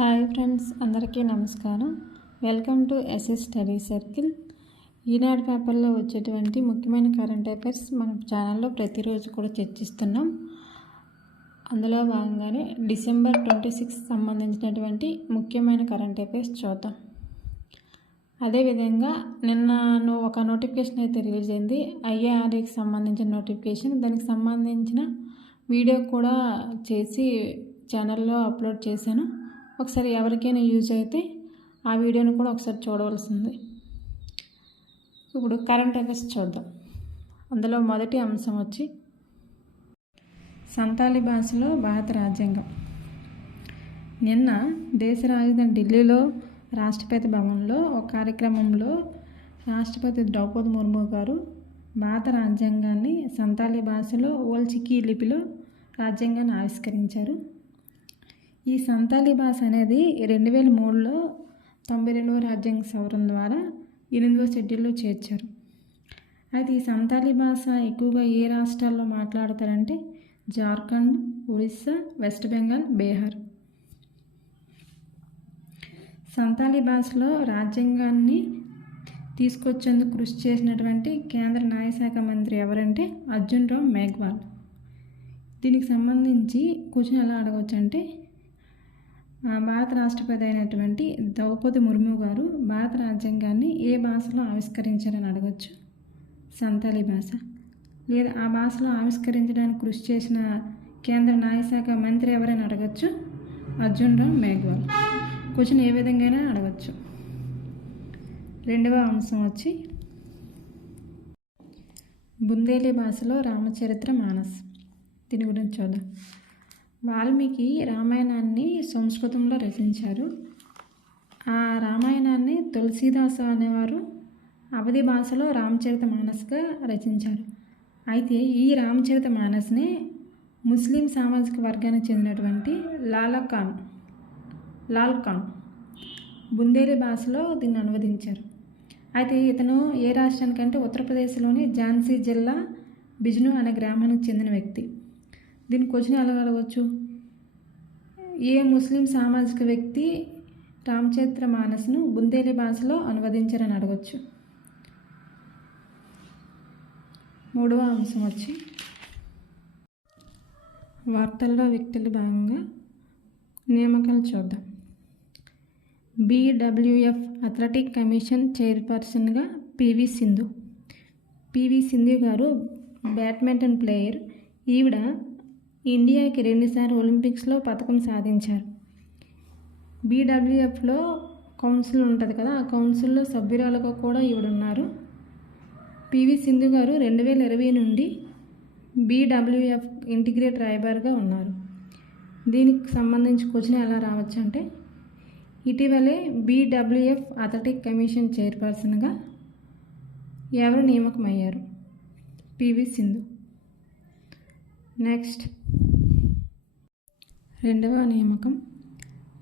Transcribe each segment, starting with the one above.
Hi friends, అందరికీ నమస్కారం. Welcome to SS study circle. Eenadu పేపర్లో వచ్చేటువంటి ముఖ్యమైన కరెంట్ అఫైర్స్ మన ఛానల్లో ప్రతిరోజు కూడా చర్చిస్తున్నాం. అందులో భాగంగానే డిసెంబర్ 26 సంబంధించినటువంటి ముఖ్యమైన కరెంట్ అఫైర్స్ చూద్దాం. అదేవిధంగా నిన్న ఒక నోటిఫికేషన్ అయితే రిలీజ్ అయింది, ఐఏఆర్ఏకి సంబంధించిన నోటిఫికేషన్. దానికి సంబంధించిన వీడియో కూడా చేసి ఛానల్లో అప్లోడ్ చేశాను. ఒకసారి ఎవరికైనా యూజ్ అయితే ఆ వీడియోని కూడా ఒకసారి చూడవలసింది. ఇప్పుడు కరెంట్ అఫైర్స్ చూద్దాం. అందులో మొదటి అంశం వచ్చి సంతాలి భాషలో భారత రాజ్యాంగం. నిన్న దేశ రాజధాని ఢిల్లీలో రాష్ట్రపతి భవన్లో ఒక కార్యక్రమంలో రాష్ట్రపతి ద్రౌపది ముర్ము గారు భారత రాజ్యాంగాన్ని సంతాలి భాషలో ఓల్చికి లిపిలో రాజ్యాంగాన్ని ఆవిష్కరించారు. ఈ సంతాలి భాష అనేది 2003లో 92వ రాజ్యాంగ సవరణ ద్వారా 8వ షెడ్యూల్లో చేర్చారు. అయితే ఈ సంతాలి భాష ఎక్కువగా ఏ రాష్ట్రాల్లో మాట్లాడతారంటే జార్ఖండ్, ఒడిస్సా, వెస్ట్ బెంగాల్, బీహార్. సంతాలి భాషలో రాజ్యాంగాన్ని తీసుకొచ్చేందుకు కృషి చేసినటువంటి కేంద్ర న్యాయశాఖ మంత్రి ఎవరంటే అర్జున్ రామ్ మేఘ్వాల్. దీనికి సంబంధించి క్వశ్చన్ ఎలా అడగవచ్చు అంటే భారత రాష్ట్రపతి అయినటువంటి ద్రౌపది ముర్ము గారు భారత రాజ్యాంగాన్ని ఏ భాషలో ఆవిష్కరించారని అడగచ్చు. సంతాలి భాష. లేదా ఆ భాషలో ఆవిష్కరించడానికి కృషి చేసిన కేంద్ర న్యాయశాఖ మంత్రి ఎవరైనా అడగచ్చు, అర్జున్ రామ్ మేఘ్వాల్. క్వశ్చన్ ఏ విధంగా అడగచ్చు. రెండవ అంశం వచ్చి బుందేలీ భాషలో రామచరిత్ర మానస్. దీని గురించి చూద్దాం. వాల్మీకి రామాయణాన్ని సంస్కృతంలో రచించారు. ఆ రామాయణాన్ని తులసీదాసు అనేవారు అవధి భాషలో రామచరిత మానస్గా రచించారు. అయితే ఈ రామచరిత మానస్ని ముస్లిం సామాజిక వర్గానికి చెందినటువంటి లాల్ ఖాన్ బుందేలీ భాషలో దీన్ని అనువదించారు. అయితే ఇతను ఏ రాష్ట్రానికంటే ఉత్తరప్రదేశ్లోని ఝాన్సీ జిల్లా బిజ్ను అనే గ్రామానికి చెందిన వ్యక్తి. దీని క్వశ్చన్ ఎలా అడగవచ్చు. ఏ ముస్లిం సామాజిక వ్యక్తి రామచరిత్ర మానస్ను బుందేలీ భాషలో అనువదించారని అడగచ్చు. మూడవ అంశం వచ్చి వార్తల్లో వ్యక్తుల భాగంగా నియామకాలు చూద్దాం. BWF అథ్లెటిక్ కమిషన్ చైర్పర్సన్గా పివి సింధు గారు బ్యాడ్మింటన్ ప్లేయర్. ఈవిడ ఇండియాకి 2 సార్లు ఒలింపిక్స్లో పథకం సాధించారు. BWFలో కౌన్సిల్ ఉంటుంది కదా, ఆ కౌన్సిల్లో సభ్యురాలుగా కూడా ఈవిడ ఉన్నారు. పివి సింధు గారు 2020 నుండి BWF ఇంటిగ్రేట్ రాయబారిగా ఉన్నారు. దీనికి సంబంధించి క్వశ్చన్ ఎలా రావచ్చు అంటే ఇటీవలే BWF అథ్లెటిక్ కమిషన్ చైర్పర్సన్గా ఎవరు నియామకమయ్యారు? పివి సింధు. నెక్స్ట్ రెండవ నియామకం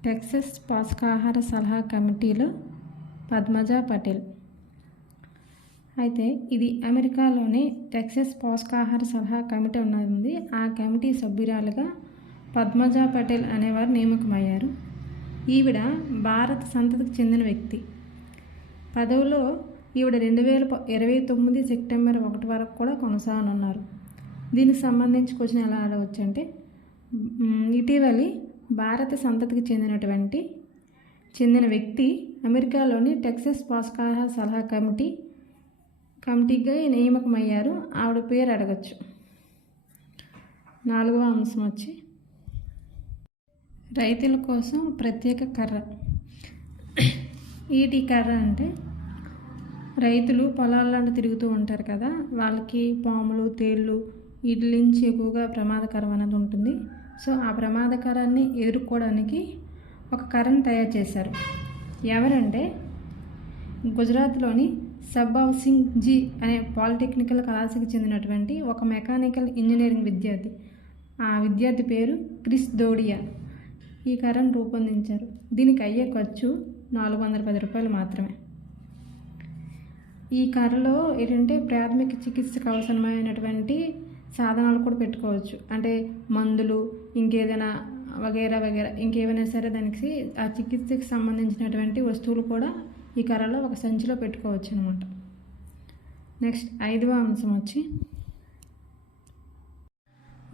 టెక్సస్ పోషకాహార సలహా కమిటీలో పద్మజా పటేల్. అయితే ఇది అమెరికాలోని టెక్సస్ పోషకాహార సలహా కమిటీ ఉన్నది. ఆ కమిటీ సభ్యురాలుగా పద్మజా పటేల్ అనేవారు నియామకమయ్యారు. ఈవిడ భారత సంతతికి చెందిన వ్యక్తి. పదవిలో ఈవిడ 2029 సెప్టెంబర్ 1 వరకు కూడా కొనసాగనున్నారు. దీనికి సంబంధించి క్వశ్చన్ ఎలా అడగవచ్చు అంటే ఇటీవలి భారత సంతతికి చెందిన వ్యక్తి అమెరికాలోని టెక్సస్ పోషకాహార సలహా కమిటీగా నియామకమయ్యారు. ఆవిడ పేరు అడగచ్చు. నాలుగవ అంశం వచ్చి రైతుల కోసం ప్రత్యేక కర్ర. ఈటీ కర్ర అంటే రైతులు పొలాల్లో తిరుగుతూ ఉంటారు కదా, వాళ్ళకి పాములు, తేళ్ళు వీటి నుంచి ఎక్కువగా ప్రమాదకరం అనేది ఉంటుంది. సో ఆ ప్రమాదకరాన్ని ఎదుర్కోవడానికి ఒక కర్రను తయారు చేశారు. ఎవరంటే గుజరాత్లోని సబ్హౌసింగ్ జీ అనే పాలిటెక్నికల్ కళాశాలకు చెందినటువంటి ఒక మెకానికల్ ఇంజనీరింగ్ విద్యార్థి. ఆ విద్యార్థి పేరు క్రిస్ దోడియా. ఈ కర్రను రూపొందించారు. దీనికి అయ్యే ఖర్చు 410 రూపాయలు మాత్రమే. ఈ కర్రలో ఏంటంటే ప్రాథమిక చికిత్సకు అవసరమైనటువంటి సాధనాలు కూడా పెట్టుకోవచ్చు. అంటే మందులు, ఇంకేదైనా వగైరా వగైరా ఇంకేమైనా సరే దానికి ఆ చికిత్సకి సంబంధించినటువంటి వస్తువులు కూడా ఈ కర్రలో ఒక సంచిలో పెట్టుకోవచ్చు అనమాట. నెక్స్ట్ 5వ అంశం వచ్చి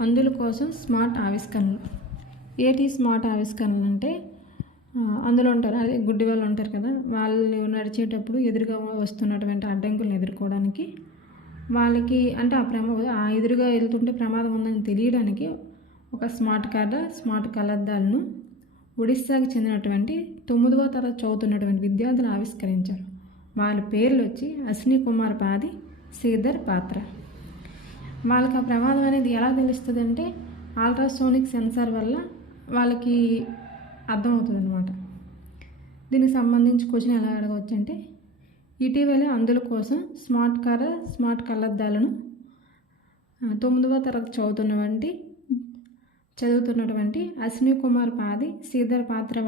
అంధుల కోసం స్మార్ట్ ఆవిష్కరణలు. ఏటి స్మార్ట్ ఆవిష్కరణలు అంటే అందులో ఉంటారు, అదే గుడ్డి వాళ్ళు ఉంటారు కదా, వాళ్ళు నడిచేటప్పుడు ఎదురుగా వస్తున్నటువంటి అడ్డంకులను ఎదుర్కోవడానికి వాళ్ళకి అంటే ఆ ఎదురుగా వెళ్తుంటే ప్రమాదం ఉందని తెలియడానికి ఒక స్మార్ట్ కళ్ళద్దాలను ఒడిస్సాకి చెందినటువంటి 9వ తరగతి చదువుతున్నటువంటి విద్యార్థులు ఆవిష్కరించారు. వాళ్ళ పేర్లు వచ్చి అశ్విని కుమార్ పాది, శ్రీధర్ పాత్ర. వాళ్ళకి ఆ ప్రమాదం అనేది ఎలా తెలుస్తుంది అంటే అల్ట్రాసోనిక్ సెన్సార్ వల్ల వాళ్ళకి అర్థమవుతుంది అనమాట. దీనికి సంబంధించి క్వశ్చన్ ఎలా అడగవచ్చు అంటే ఇటీవల అంధుల కోసం స్మార్ట్ కళ్ళద్దాలను 9వ తరగతి చదువుతున్నటువంటి అశ్విని కుమార్ పాది, శ్రీధర్ పాత్ర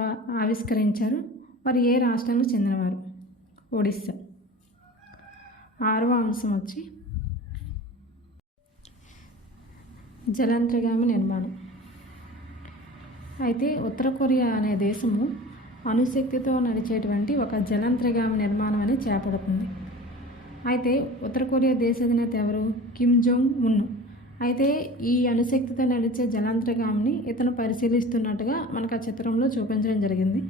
ఆవిష్కరించారు. వారు ఏ రాష్ట్రానికి చెందినవారు? ఒడిస్సా. 6వ అంశం వచ్చి జలాంతర్గామి నిర్మాణం. అయితే ఉత్తర కొరియా అనే దేశము అణుశక్తితో నడిచేటువంటి ఒక జలాంతర్గామి నిర్మాణం అనేది చేపడుతుంది. అయితే ఉత్తర కొరియా దేశ అధినేత ఎవరు? Kim Jong Un. అయితే ఈ అణుశక్తితో నడిచే జలాంతర్గామిని ఇతను పరిశీలిస్తున్నట్టుగా మనకు ఆ చిత్రంలో చూపించడం జరిగింది.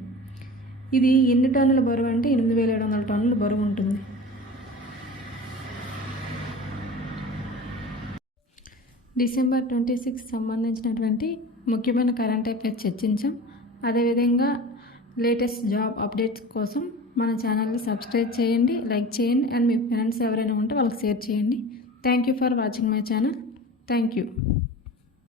ఇది ఎన్ని టన్నుల బరువు అంటే 8700 టన్నుల బరువు ఉంటుంది. డిసెంబర్ 26 సంబంధించినటువంటి ముఖ్యమైన కరెంట్ అఫైర్స్ చర్చించాం. అదేవిధంగా లేటెస్ట్ జాబ్ అప్డేట్స్ కోసం మన ఛానల్ని సబ్స్క్రైబ్ చేయండి, లైక్ చేయండి, అండ్ మీ ఫ్రెండ్స్ ఎవరైనా ఉంటే వాళ్ళకి షేర్ చేయండి. Thank you for watching my channel. Thank you.